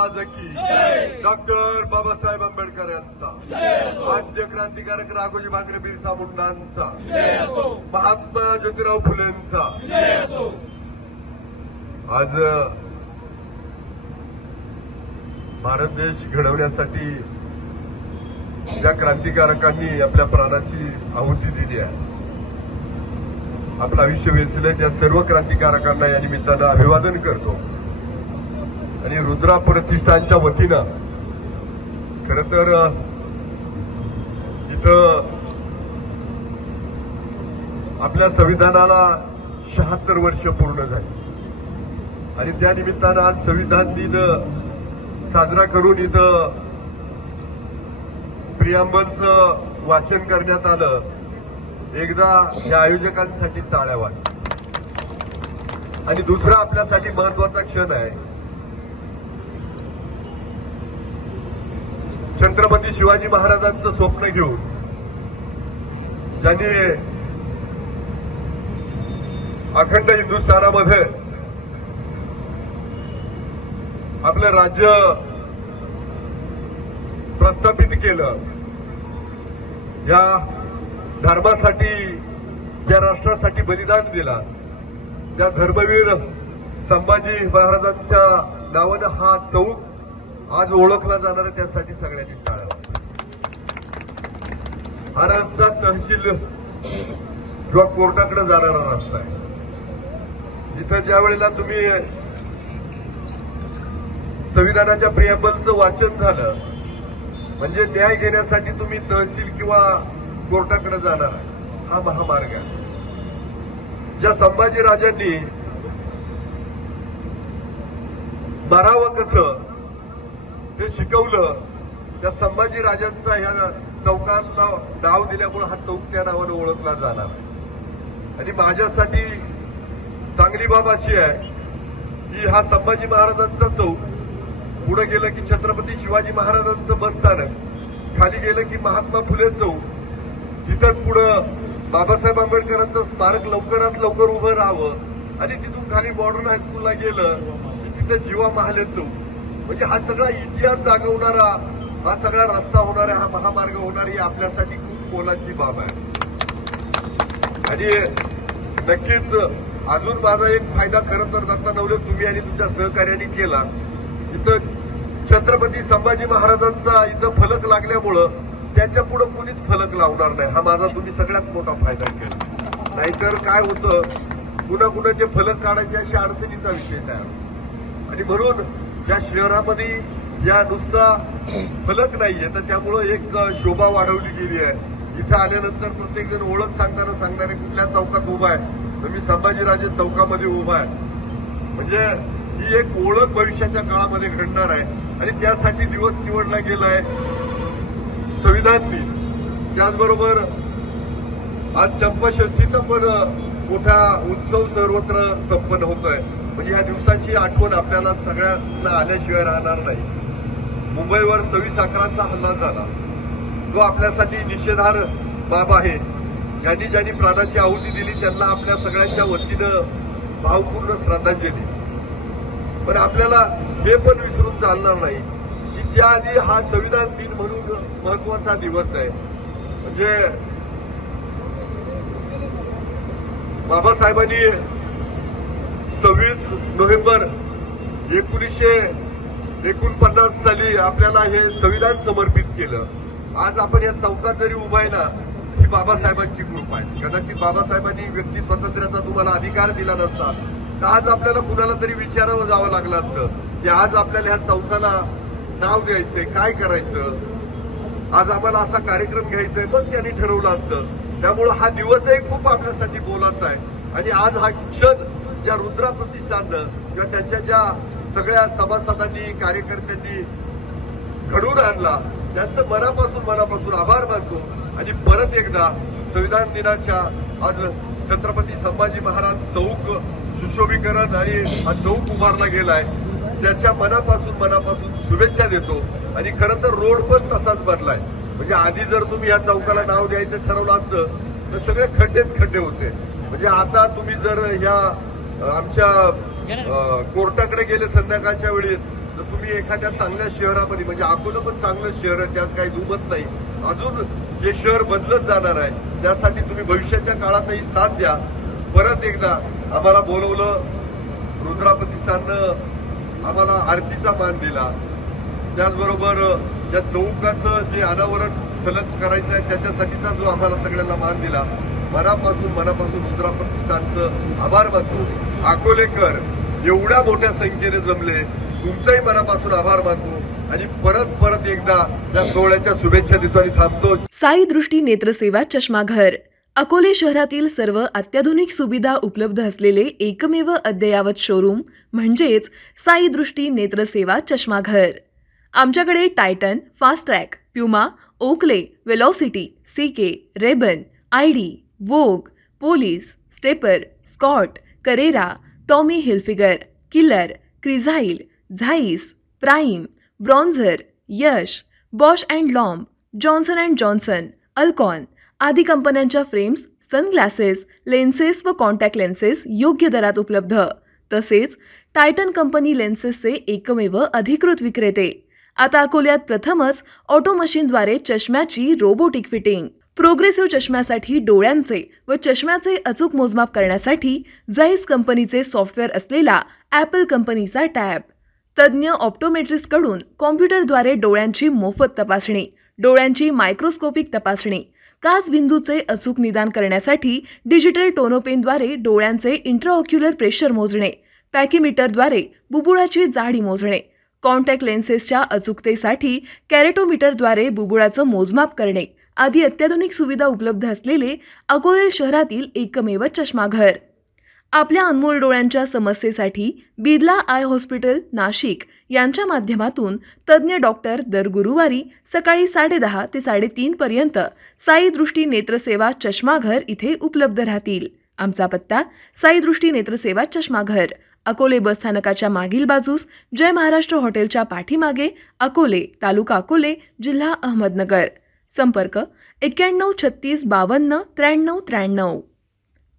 महाराज की, डॉक्टर बाबासाहेब आंबेडकर यांचा, आद्य क्रांतिकारक राघोजी भांगरे बिरसा मुंडांचा, महात्मा ज्योतिराव फुलेंचा। आज भारत देश घडवण्यासाठी ज्या क्रांतिकारकांनी आपल्या प्राणाची आहुती दिली आहे, आपलं आयुष्य वेचलंय, त्या सर्व क्रांतिकारकांना या निमित्तानं अभिवादन करतो। आणि रुद्रा प्रतिष्ठानच्या वतीनं खरं तर इथं आपल्या संविधानाला 76 वर्ष पूर्ण झाली आणि त्या निमित्तानं आज संविधान दिन साजरा करून इथं प्रियांबलचं वाचन करण्यात आलं। एकदा या आयोजकांसाठी टाळ्या वाजल्या। आणि दुसरा आपल्यासाठी महत्वाचा क्षण आहे, छत्रपती शिवाजी महाराजांचं स्वप्न घेऊन ज्यांनी अखंड हिंदुस्थानामध्ये आपलं राज्य प्रस्थापित केलं, या धर्मासाठी, त्या राष्ट्रासाठी बलिदान दिला, त्या धर्मवीर संभाजी महाराजांच्या नावानं हा चौक आज ओळखला जाणार आहे। त्यासाठी सगळ्यांनी टाळ्या वाजवा। हा रस्ता तहसील किंवा कोर्टाकडे जाणारा रस्ता आहे। इथं ज्या वेळेला तुम्ही संविधानाच्या प्रियांबलचं वाचन झालं म्हणजे न्याय घेण्यासाठी तुम्ही तहसील किंवा कोर्टाकडे जाणार आहे। हा महामार्ग आहे। ज्या संभाजीराजांनी मरावं कसं हे शिकवलं, त्या संभाजी राजांचा ह्या चौकांना नाव दिल्यामुळे हा चौक त्या नावाने ओळखला जाणार आहे। आणि माझ्यासाठी चांगली बाब अशी आहे की हा संभाजी महाराजांचा चौक, पुढे गेलं की छत्रपती शिवाजी महाराजांचं बसस्थानक, खाली गेलं की महात्मा फुले चौक, तिथं पुढं बाबासाहेब आंबेडकरांचं स्मारक लवकरात लवकर उभं राहावं आणि तिथून खाली मॉडर्न हायस्कूलला गेलं की तिथं जीवा महाले चौक। म्हणजे हा सगळा इतिहास जागवणारा, हा सगळा रस्ता होणारा, हा महामार्ग होणारी आपल्यासाठी खूप मोलाची बाब आहे। आणि नक्कीच अजून माझा एक फायदा खरं तर दत्ता नवले तुम्ही आणि तुमच्या सहकार्याने केला। इथं छत्रपती संभाजी महाराजांचा इथं फलक लागल्यामुळं त्याच्या पुढे कोणीच फलक लावणार नाही, हा माझा तुम्ही सगळ्यात मोठा फायदा केला। नाहीतर काय होतं, कुणा कुणाचे फलक काढायचे अशा अडचणीचा विषय तयार। आणि म्हणून या शहरामध्ये या नुसता फलक नाहीये, तर त्यामुळं एक शोभा वाढवली गेली आहे। इथं आल्यानंतर प्रत्येक जण ओळख सांगणारे कुठल्या चौकात उभा आहे, तर मी संभाजीराजे चौकामध्ये उभा आहे। म्हणजे ही एक ओळख भविष्याच्या काळामध्ये घडणार आहे आणि त्यासाठी दिवस निवडला गेलाय संविधान दिन। त्याचबरोबर आज चंपाषष्ठीचा पण मोठा उत्सव सर्वत्र संपन्न होतोय। म्हणजे या दिवसाची आठवण आपल्याला सगळ्यांना आल्याशिवाय राहणार नाही। मुंबईवर 26/11चा हल्ला झाला, तो आपल्यासाठी निषेधार्ह बाब आहे। ज्यांनी प्राणाची आहुती दिली त्यांना आपल्या सगळ्यांच्या वतीनं भावपूर्ण श्रद्धांजली। पण आपल्याला हे पण विसरून चालणार नाही की त्याआधी हा संविधान दिन म्हणून महत्वाचा दिवस आहे। म्हणजे बाबासाहेबांनी 26 नोव्हेंबर 1949 साली आपल्याला हे संविधान समर्पित केलं। आज आपण या चौकात जरी उभा आहे ना, ही बाबासाहेबांची कृपा आहे। कदाचित बाबासाहेबांनी व्यक्ती स्वातंत्र्याचा तुम्हाला अधिकार दिला नसता तर आज आपल्याला कुणाला तरी विचारावं जावं लागलं असतं की आज आपल्याला ह्या चौकाला नाव द्यायचंय, काय करायचं, आज आम्हाला असा कार्यक्रम घ्यायचाय, मग त्यांनी ठरवलं असतं। त्यामुळे हा दिवसही खूप आपल्यासाठी मोलाचा आहे। आणि आज हा क्षण ज्या रुद्रा प्रतिष्ठाननं किंवा त्यांच्या ज्या सगळ्या सभासदांनी, कार्यकर्त्यांनी घडवून आणला, त्यांचं मनापासून आभार मानतो। आणि परत एकदा संविधान दिनाच्या आज छत्रपती संभाजी महाराज चौक सुशोभीकरण आणि हा चौक उभारला गेलाय, त्याच्या मनापासून शुभेच्छा देतो। आणि खरं तर रोड पण तसाच बनलाय। म्हणजे आधी जर तुम्ही या चौकाला नाव द्यायचं ठरवलं असतं तर सगळे खड्डेच खड्डे होते। म्हणजे आता तुम्ही जर या आमच्या कोर्टाकडे गेले संध्याकाळच्या वेळी तर तुम्ही एखाद्या चांगल्या शहरामध्ये, म्हणजे अकोला पण चांगलं शहर आहे, त्यात काही दुमत नाही, अजून हे शहर बदलत जाणार आहे, त्यासाठी तुम्ही भविष्याच्या काळातही साथ द्या. परत एकदा आम्हाला बोलवलं, रुद्रा प्रतिष्ठाननं आम्हाला आरतीचा मान दिला, त्याचबरोबर या चौकाचं जे अनावरण फलक करायचं आहे त्याच्यासाठीचा जो आम्हाला सगळ्यांना मान दिला, मनापासून रुद्रा प्रतिष्ठानचं आभार मानतो. अकोलेकर एवढ्या मोठ्या संख्येने जमले, तुमचाही मनापासून आभार मानतो आणि परत एकदा या सोहळ्याच्या शुभेच्छा देतो आणि थांबतो. साई दृष्टी नेत्रसेवा चष्माघर अकोले शहरातील सर्व अत्याधुनिक सुविधा उपलब्ध असलेले एकमेव अद्ययावत शोरूम म्हणजेच साई दृष्टी नेत्रसेवा चष्माघर. आमच्याकडे Titan, Fastrack, Puma, Oakley, Velocity, CK, Rayban, ID, Vogue, Police, Stepper, Scott, Carrera, Tommy Hilfiger, Killer, Crizal, Zeiss, Prime, Bronzer, Yash, Bausch and Lomb, Johnson and Johnson, Alcon आदी कंपन्यांच्या फ्रेम्स, सनग्लासेस, लेन्सेस व contact lenses योग्य दरात उपलब्ध. तसेच Titan company लेन्सेसचे एकमेव अधिकृत विक्रेते. आता अकोल्यात प्रथमच ऑटो मशीनद्वारे चष्म्याची रोबोटिक फिटिंग. प्रोग्रेसिव्ह चष्म्यासाठी डोळ्यांचे व चष्म्याचे अचूक मोजमाप करण्यासाठी जाईस कंपनीचे सॉफ्टवेअर असलेला ॲपल कंपनीचा टॅब. तज्ज्ञ ऑप्टोमेट्रिस्टकडून कॉम्प्युटरद्वारे डोळ्यांची मोफत तपासणी, डोळ्यांची मायक्रोस्कोपिक तपासणी, काच बिंदूचे अचूक निदान करण्यासाठी डिजिटल टोनोपेनद्वारे डोळ्यांचे इंट्राऑक्युलर प्रेशर मोजणे, पॅकीमीटरद्वारे बुबुळाची जाडी मोजणे, कॉन्टॅक्ट लेन्सेसच्या अचूकतेसाठी कॅरेटोमीटरद्वारे बुबुळाचं मोजमाप करणे आदी अत्याधुनिक सुविधा उपलब्ध असलेले अकोले शहरातील एकमेव चष्माघर. आपल्या अनमोल डोळ्यांच्या समस्येसाठी बिर्ला आय हॉस्पिटल नाशिक यांच्या माध्यमातून तज्ज्ञ डॉक्टर दर गुरुवारी सकाळी 10:30 ते 3:30 पर्यंत साई दृष्टी नेत्रसेवा चष्माघर इथे उपलब्ध राहतील. आमचा पत्ता साई दृष्टी नेत्रसेवा चष्माघर, अकोले बसस्थानकाच्या मागील बाजूस, जय महाराष्ट्र हॉटेलच्या पाठीमागे, अकोले, तालुका अकोले, जिल्हा अहमदनगर. संपर्क 91 36 52 93 93.